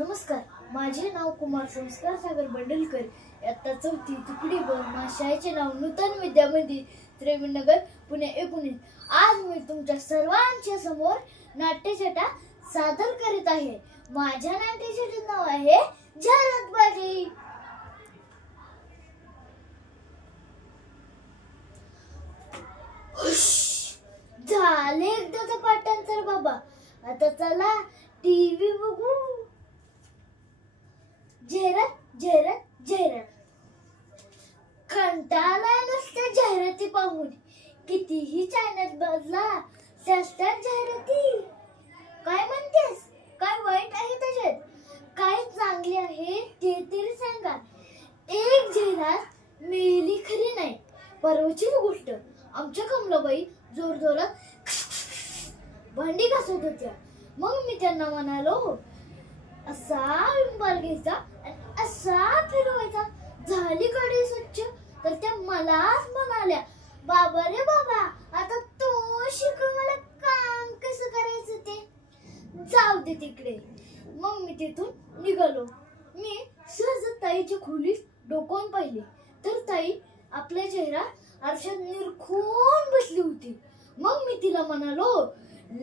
नमस्कार, माझे नाव कुमार संस्कार सागर बंडलकर. इयत्ता 4थी तुकडी ब. शाळेचे नाव नूतन विद्या मंदिर, त्रिवेणीनगर, पुणे 19. आज मी तुमच्या सर्वांच्या समोर नाट्यछटा सादर करीत आहे. माझ्या नाट्यछटेचे नाव आहे जाहिरातबाजी. झाले एकदाचं पाठांतर बाबा, आता चला टीव्ही बघू. जाहिरात जाहिरात जाहिरात, कंटाळा नुसत्या जाहिराती पाहून. कितीही चॅनल बदला त्याच जाहिराती. काय म्हणतेस? काय वाईट आहे त्याच्यात? काय चांगले आहे ते तरी सांगा. एक जाहिरात मिळाली खरी नाही. परवाची गोष्ट, आमच्या कमलाबाई जोरजोरात भांडी घासत होत्या. मग मी त्यांना म्हणालो, असा विंबर घ्यायचा आणि असा फिरवायचा, झाली कढई स्वच्छ. तर त्या मलाच म्हणाल्या, बाबा रे बाबा, आता तू शिकव मला काम कसं करायचं ते. जाऊ दे तिकडे. मग मी तिथून निघालो. मी सहज ताईच्या खोलीत डोकावून पाहिले तर ताई आपला चेहरा आरशात निरखून बसली होती. मग मी तिला म्हणालो,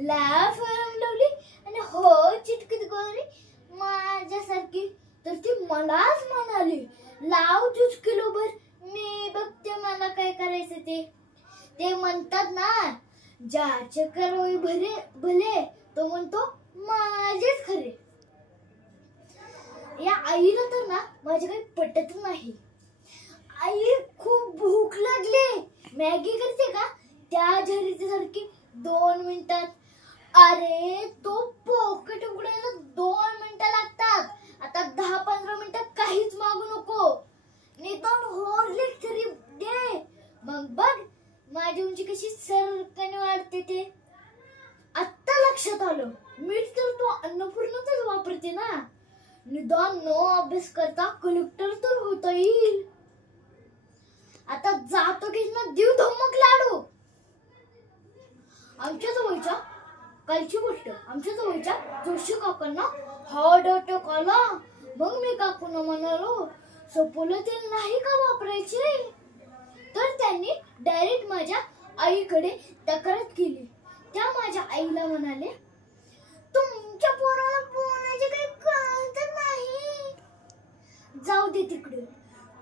ला फेरम लावली आणि हो चिटकीत गोरी माझ्यासारखी. तर ती मलाच म्हणाली, लाव तूच किलोभर, मी बघते मला काय करायचं ते. ते म्हणतात ना, ज्याचे करोई भले भले तो म्हणतो माझेच खरे. या आईला तर ना माझे काही पटत नाही. आई, खूप भूक लागली, मॅगी करते का त्या जाहिरातीसारखी 2 मिनिटात. अरे तो पोकट उघडायला 2 मिनिटं लागतात. आता 10-15 मिनिटात काहीच मागू नको. निदान हॉर्लिक्स तरी दे. मग बघ माझी उंची कशी सरकन वाढते ते. आत्ता लक्षात आलं, मीठ तर तो अन्नपूर्णातच वापरते ना. निदान नो अभ्यास करता कलेक्टर तर होता येईल. आता जातो की ना देव धमक लाडू. आमच्या जवळच्या कालची गोष्ट, आमच्या जवळच्या जोशी काकांना हार्ट अटॅक आला. मग मी काकूंना म्हणालो, सपोला तेल नाही का वापरायचे. तर त्यांनी डायरेक्ट माझ्या आईकडे तक्रार केली. त्या माझ्या आईला म्हणाले, तुमच्या पोराला बोलायचे काही कळत नाही. जाऊ दे तिकडे.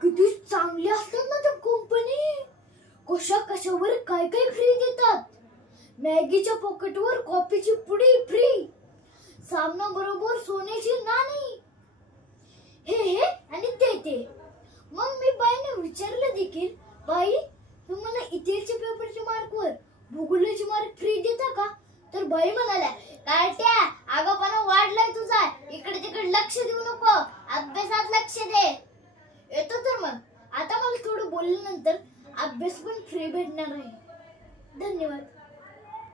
किती चांगले असतात ना त्या कंपनी. कशा कशावर काय काय फ्री देतात. मॅगीच्या पॉकेटवर कॉफीची पुडी फ्री, सामना बरोबर सोन्याची नाणी, हे आणि ते. मग मी बाईने विचारलं देखील, बाई तुम्हाला इतिहासच्या पेपरच्या मार्कवर भूगोलाची मार्क फ्री देता का. तर बाई म्हणाल्या, काट्या आगापणा वाढलाय तुझा, इकडे तिकडे लक्ष देऊ नको, अभ्यासात लक्ष दे. येतो तर मग. आता मला थोडं बोलल्यानंतर अभ्यास पण फ्री भेटणार आहे. धन्यवाद.